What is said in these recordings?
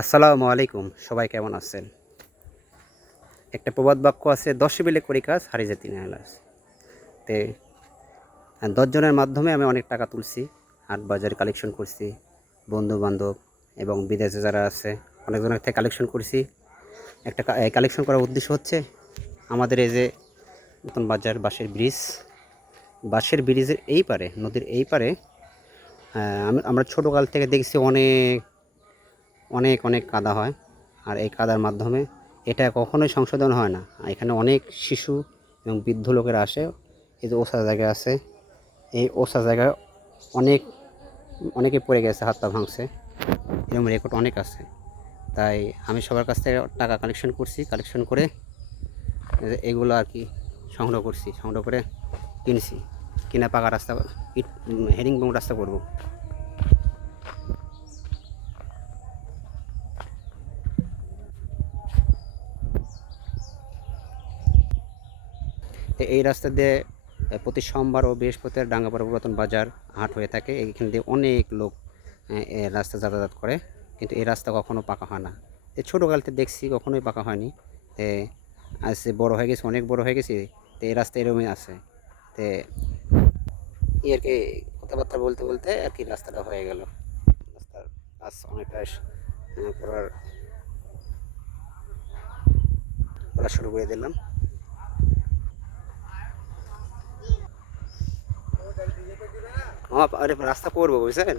আসসালামু আলাইকুম, সবাই কেমন আছেন? একটা প্রবাদ বাক্য আছে, ১০ মিলে করি কাজ হারি যে ৩ আনারস। তে ১০ জনের মাধ্যমে আমি অনেক টাকা তুলছি, হাট বাজারে কালেকশন করছি, বন্ধু-বান্ধব এবং বিদেশে যারা আছে অনেকজনের থেকে কালেকশন করছি। একটা কালেকশন করার উদ্দেশ্য হচ্ছে আমাদের এই যে নতুন বাজার বাঁশের ব্রিজের এই পারে, নদীর এই পারে আমরা ছোটোকাল থেকে দেখছি অনেক কাদা হয়। আর এই কাদার মাধ্যমে এটা কখনোই সংশোধন হয় না। এখানে অনেক শিশু এবং বৃদ্ধ লোকেরা আসে। এই যে ওষা জায়গা আছে, এই ওষা জায়গায় অনেক অনেকে পড়ে গেছে, হাত পা ভাঙছে, এরকম রেকর্ড অনেক আছে। তাই আমি সবার কাছ থেকে টাকা কালেকশন করে এগুলো আর কি সংগ্রহ করে কিনছি। কিনা পাকা রাস্তা, হেরিংবং রাস্তা করবো। এই রাস্তা দিয়ে প্রতি সোমবার ও বৃহস্পতিবার ডাঙ্গাপাড়া পুরাতন বাজার হাট হয়ে থাকে। এইখান দিয়ে অনেক লোক রাস্তা যাতায়াত করে, কিন্তু এই রাস্তা কখনো পাকা হয় না। এই ছোটোকাল থেকে দেখছি, কখনোই পাকা হয়নি। তে আজ বড় হয়ে গেছে, অনেক বড় হয়ে গেছি, তো এই রাস্তা এরকমই আছে। তে আর কি কথাবার্তা বলতে বলতে আর কি রাস্তাটা হয়ে গেল। রাস্তার কাজ অনেকটা করার করা শুরু করে দিলাম। আরে রাস্তা করবো, বুঝছেন?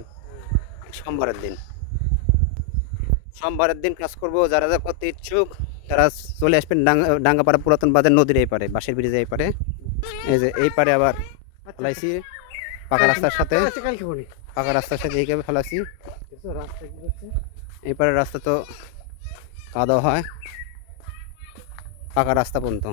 সোমবারের দিন কাজ করব। যারা যা করতে ইচ্ছুক তারা চলে আসবেন ডাঙ্গাপাড়া পুরাতন বাজার, নদীর এই পারে, বাঁশের ব্রিজে এই পারে। এই যে এই পারে আবার ফেলাইছি পাকা রাস্তার সাথে এইভাবে ফেলাইছি। এই পারে রাস্তা তো কাদা হয়, পাকা রাস্তা পর্যন্ত।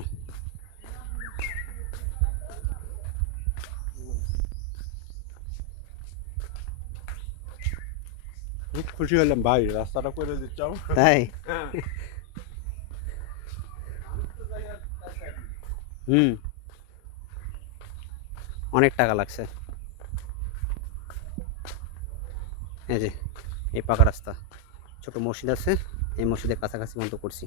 খুব খুশি হলাম ভাই, রাস্তাটা করে দিচ্ছ। তাই হুম, অনেক টাকা লাগছে। এই যে এই পাকা রাস্তা, ছোট মসজিদ আছে, এই মসজিদের কাছাকাছি বন্ধ করছি।